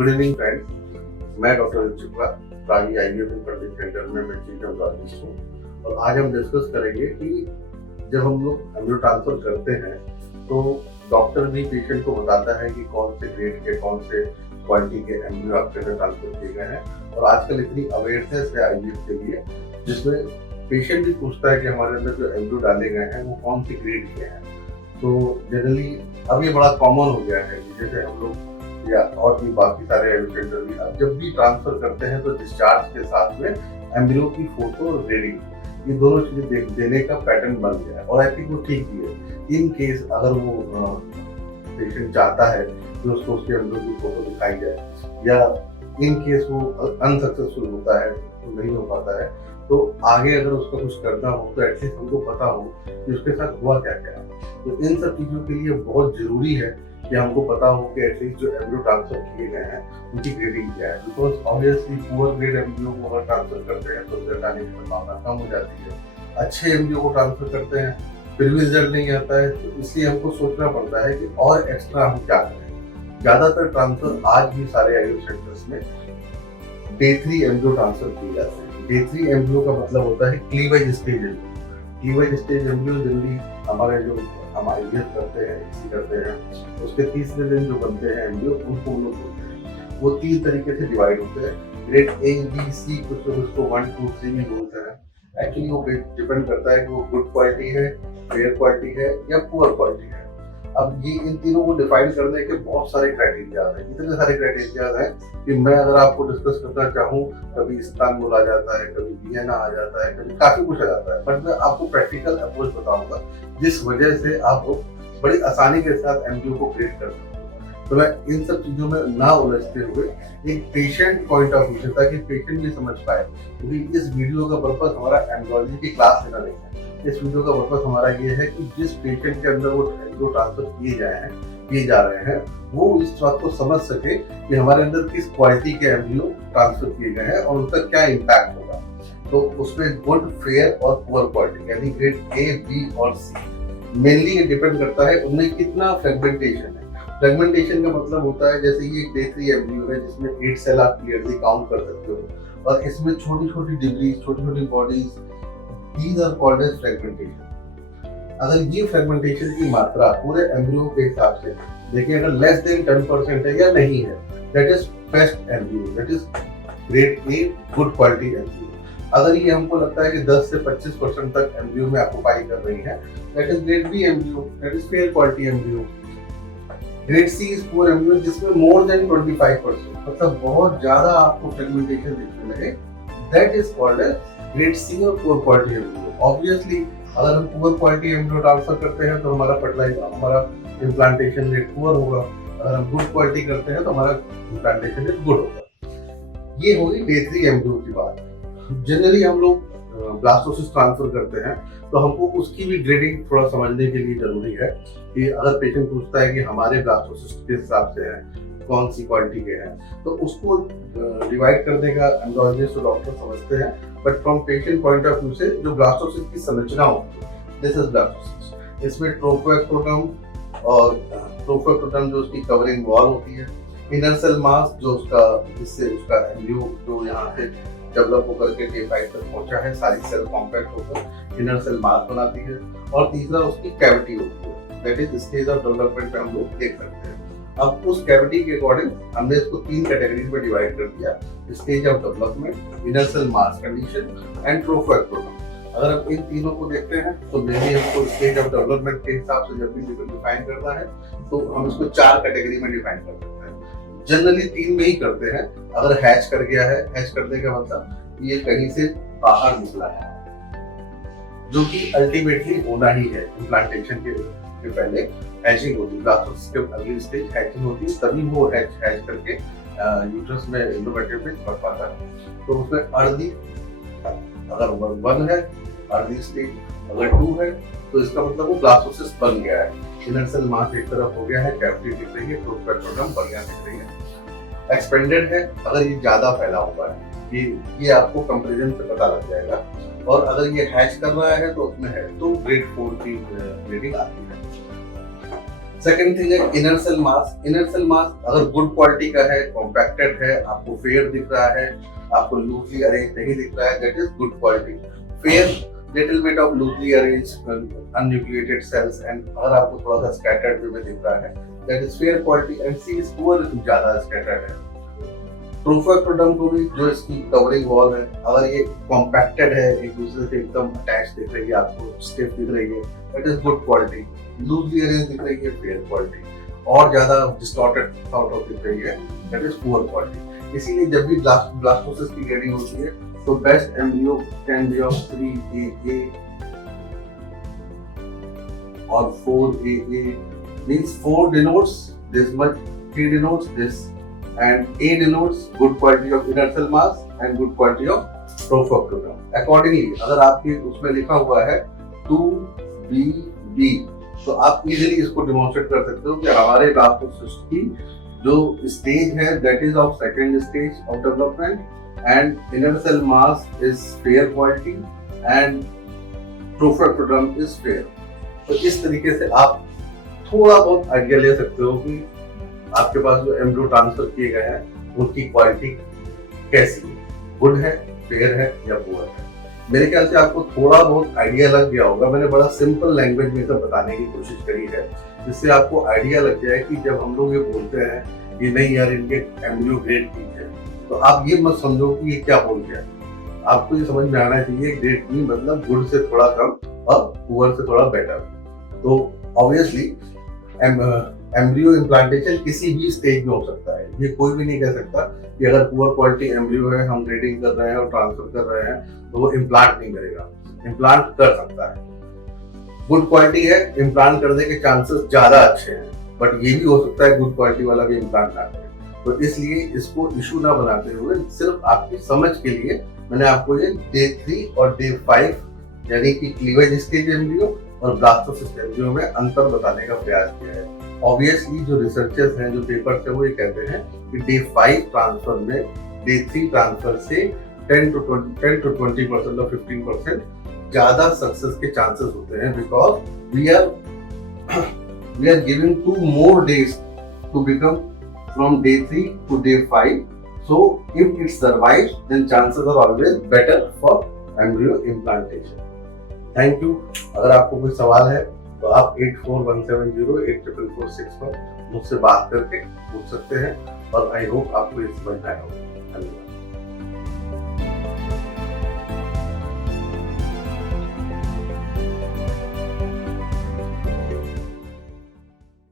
Good evening friends, मैं doctor Shukla प्राणी IVF पंडित centre में मैं चीफ एम्ब्रियोलॉजिस्ट हूँ और आज हम डिस्कस करेंगे कि जब हम लोग एम्ब्रियो ट्रांसफर करते हैं तो डॉक्टर भी पेशेंट को बताता है कि कौन से ग्रेड के कौन से क्वालिटी के एम्ब्रियो आपके अंदर ट्रांसफर किए गए हैं। और आजकल इतनी अवेयरनेस है आईवीएफ के लिए जिसमें पेशेंट भी पूछता है कि हमारे अंदर जो एम्ब्रियो डाले गए हैं वो कौन से ग्रेड के हैं। तो जनरली अब ये बड़ा कॉमन हो गया है कि जैसे हम लोग या और भी बाकी सारे सेंटर भी अब जब भी ट्रांसफर करते हैं तो डिस्चार्ज के साथ में एम्ब्रियो की फोटो और ग्रेडिंग ये दोनों चीजें देने का पैटर्न बन गया है और आई थिंक वो ठीक भी है। इन केस अगर वो पेशेंट चाहता है कि उसको उसके एम्ब्रियो की फोटो दिखाई जाए या इन केस वो अनसक्सेसफुल होता है तो नहीं हो पाता है तो आगे अगर उसका कुछ करना हो तो एटलीस्ट हमको पता हो कि उसके साथ हुआ क्या क्या है। तो इन सब चीज़ों के लिए बहुत जरूरी है कि हमको पता हो कि एटलीस्ट जो एम्ब्रियो ट्रांसफर किए गए हैं उनकी ग्रेडिंग क्या है। Because obviously poor grade embryo को अगर ट्रांसफर करते हैं तो रिजल्ट आने की संभावना कम हो जाती है। अच्छे एम्ब्रियो को ट्रांसफर करते हैं फिर भी रिजल्ट नहीं आता है तो इसलिए हमको सोचना पड़ता है कि और एक्स्ट्रा हम क्या करें। ज़्यादातर ट्रांसफर आज भी सारे आईवीएफ सेंटर्स में डे 3 एम्ब्रियो ट्रांसफर किए जाते हैं। डे 3 एम्ब्रियो का मतलब होता है cleavage stage embryo. Cleavage stage embryo generally हमारे जो हम आईवीएफ करते हैं इसी करते हैं उसके तीसरे दिन जो बनते हैं एम्ब्रियो उनको हम लोग बोलते हैं। वो 3 तरीके से डिवाइड होते हैं। ग्रेड ए बी सी कुछ लोग उसको 1 2 3 भी बोलते हैं। एक्चुअली वो डिपेंड करता है कि वो गुड क्वालिटी है, फेयर क्वालिटी है या पुअर क्वालिटी है। अब ये इन तीनों को डिफाइन करने के बहुत सारे क्राइटेरिया हैं, इतने सारे क्राइटेरिया हैं कि मैं अगर आपको डिस्कस करना चाहूँ कभी इस्तांबुल आ जाता है, कभी वियना आ जाता है, कभी काफी कुछ आ जाता है। बट मैं आपको प्रैक्टिकल अप्रोच बताऊंगा जिस वजह से आप बड़ी आसानी के साथ एम्ब्रियो को क्रिएट कर सकते हैं। तो मैं इन सब चीजों में ना उलझते हुए एक पेशेंट पॉइंट ऑफ व्यू से ताकि पेशेंट भी समझ पाए, क्योंकि इस वीडियो का पर्पस हमारा एम्ब्रियोलॉजी की क्लास लेना नहीं है। इस वीडियो का पर्पस हमारा ये है कि जिस पेशेंट के अंदर वो एम्ब्रियो ट्रांसफर किए जा रहे हैं वो इस बात को समझ सके कि हमारे अंदर किस क्वालिटी के एम्ब्रियो ट्रांसफर किए गए हैं और उनका क्या इम्पैक्ट होगा। तो उसमें गुड, फेयर और पुअर क्वालिटी यानी ग्रेड ए बी और सी मेनली ये डिपेंड करता है उनमें कितना फ्रेगमेंटेशन है। फ्रेगमेंटेशन का मतलब होता है जैसे ये डे 3 एम्ब्रियो है जिसमें 8 सेल आप क्लियरली काउंट कर सकते हो और इसमें छोटी छोटी डिब्रीज, छोटी छोटी bodies, these are called as fragmentation। अगर ये फ्रेगमेंटेशन की मात्रा पूरे एम्ब्रियो के हिसाब से देखिए अगर लेस देन 10% है या नहीं है, that is best embryo, that is grade a good quality embryo. अगर ये हमको लगता है कि 10 से 25% तक एम्ब्रियो में ऑक्यूपाई कर रही है, that is grade B embryo, that is fair quality embryo. Grade C is poor embryo जिसमें मोर देन 25% मतलब बहुत ज्यादा आपको फ्रेगमेंटेशन देखने लगे, that is called as grade C और पुअर क्वालिटी एम्ब्रियो। ऑब्वियसली अगर हम पुअर क्वालिटी एम्ब्रियो ट्रांसफर करते हैं तो हमारा इम्प्लांटेशन रेट पुअर होगा। अगर हम गुड क्वालिटी करते हैं तो हमारा इम्प्लांटेशन रेट गुड होगा। ये होगी डे 3 एम्ब्रियो की बात। जनरली हम लोग ब्लास्टोसिस्ट ट्रांसफर करते हैं तो हमको उसकी भी ग्रेडिंग थोड़ा समझने के लिए जरूरी है कि अगर पेशेंट पूछता है कि हमारे ब्लास्टोसिस्ट किस हिसाब से है, कौन सी क्वालिटी के हैं, तो उसको डिवाइड करने का एम्ब्रियोलॉजिस्ट और डॉक्टर समझते हैं। But from patient point of view से जो ब्लास्टोसिस्ट की संरचना होती है, दिस इज ब्लास्टोसिस्ट। इसमें ट्रोफोएक्टोडर्म और ट्रोफोएक्टोडर्म जो उसकी कवरिंग वॉल होती है, इनर सेल मास जो उसका जिससे उसका एम्ब्रियो जो यहाँ से डेवलप होकर के T5 तक पहुंचा है, सारी सेल कॉम्पैक्ट होकर इनर सेल मास बनाती है। और तीसरा उसकी कैविटी होती है, that is stage of development पे हम लोग देख सकते हैं। अब उस कैविटी के अकॉर्डिंग हमने इसको 3 कैटेगरीज में डिवाइड कर दिया, stage of development, inner cell mass condition and trophectoderm. अगर हम इन तीनों को देखते हैं तो मेनली हमको स्टेज ऑफ डेवलपमेंट के हिसाब से जब भी डिफाइन करना है तो हम इसको 4 कैटेगरी में डिफाइन कर सकते हैं। जनरली 3 में ही करते हैं। अगर हैच कर गया है, हैच करने का मतलब ये कहीं से बाहर निकला है, जो कि अल्टीमेटली होना ही है। इम्प्लांटेशन के पहले हैचिंग होती है, ब्लास्टोसिस्ट के अगली स्टेज हैचिंग होती है, तभी वो हैच करके यूट्रस में एंडोमेट्रियम में बढ़ पाता है। तो उसमें अर्ली अगर 1 है, अर्ली स्टेज अगर 2 है तो इसका मतलब वो ब्लास्टोसिस्ट बन गया है। इनर सेल मास एक तरफ हो गया है, कैविटी दिख रही है, ट्रोफोएक्टोडर्म बढ़िया दिख रही है। एक्सपेंडेड है अगर ये ज्यादा फैला हुआ है, ये आपको कंपैरिजन से पता लग जाएगा। और अगर ये हैच कर रहा है तो उसमें है तो ग्रेड 4 की ग्रेडिंग आती है। सेकंड थिंग है inner cell mass. Inner cell mass अगर गुड क्वालिटी का है, कॉम्पैक्टेड है, आपको फेयर दिख रहा है, आपको लूजली अरेंज नहीं दिख रहा है, that is good quality. Fair, little bit of loosely arrange anucleated cells, and अगर आपको थोड़ा सा स्कैटर्ड वे में दिख रहा है, that is fair quality. And C is poor, ज्यादा स्कैटर्ड है। ट्रोफोएक्टोडर्म को भी, जो इसकी कवरिंग वॉल है, अगर ये कॉम्पैक्टेड है, एक दूसरे से एकदम अटैच दिख रही है, आपको स्टिफ दिख रही है, that is good quality. Loosely arrange दिख रही है, फेयर क्वालिटी। और ज्यादा डिस्टॉर्टेड सॉर्ट ऑफ दिख रही है, दैट इज पुअर क्वालिटी। इसीलिए जब भी ब्लास्टोसिस की ग्रेडिंग होती है तो best embryo can be of 3AA और 4AA, means 4 denotes this much, 3 denotes this, and A denotes good quality of inner cell mass and good quality of trophectoderm. Accordingly, अगर आपके उसमें लिखा हुआ है 2BB, तो आप इजीली इसको डिमॉन्स्ट्रेट कर सकते हो कि हमारे ब्लास्टोसिस की जो स्टेज है that is of second stage of development, and inner cell mass is fair quality and trophectoderm is fair. तो इस तरीके से आप थोड़ा बहुत आइडिया ले सकते हो कि आपके पास जो एम्ब्रियो ट्रांसफर किए गए हैं उनकी क्वालिटी कैसी है, गुड है, फेयर है या पुअर है। मेरे ख्याल से आपको थोड़ा बहुत आइडिया लग गया होगा। मैंने बड़ा सिंपल लैंग्वेज में सब बताने की कोशिश करी है, जिससे आपको आइडिया लग जाए कि जब हम लोग ये बोलते हैं कि नहीं यार इनके एम्ब्रियो ग्रेड ठीक है, तो आप ये मत समझो कि ये क्या बोल गया। आपको ये समझ में आना चाहिए ग्रेड बी मतलब गुड से थोड़ा कम और पुअर से थोड़ा बेटर। तो ऑब्वियसली एम्ब्रियो इम्प्लांटेशन किसी भी स्टेज में हो सकता है। ये कोई भी नहीं कह सकता कि अगर पुअर क्वालिटी एम्ब्रियो है, हम ग्रेडिंग कर रहे हैं और ट्रांसफर कर रहे हैं, तो वो इम्प्लांट नहीं करेगा। इम्प्लांट कर सकता है। गुड क्वालिटी है, इम्प्लांट करने के चांसेस ज्यादा अच्छे हैं, बट ये भी हो सकता है गुड क्वालिटी वाला भी इम्प्लांट ना करे। तो इसलिए इसको इशू ना बनाते हुए सिर्फ आपकी समझ के लिए मैंने आपको ये डे 3 और डे 5 यानी कि क्लीवेज स्टेज एम्ब्रियो और ब्लास्टोसिस्ट एम्ब्रियो में अंतर बताने का प्रयास किया है। ऑब्वियसली जो रिसर्चर्स हैं, जो पेपर्स हैं, वो ये कहते हैं कि डे 5 ट्रांसफर में डे 3 ट्रांसफर से 10 to 20% और 15% ज्यादा सक्सेस के चांसेस होते हैं, because we are giving 2 more days to become from day 3 to day 5. So if it survives, then chances are always better for embryo implantation. Thank you. अगर आपको कोई सवाल है तो आप 8417084446 पर मुझसे बात करके पूछ सकते हैं, और आई होप आपको ये समझ आया होगा। धन्यवाद।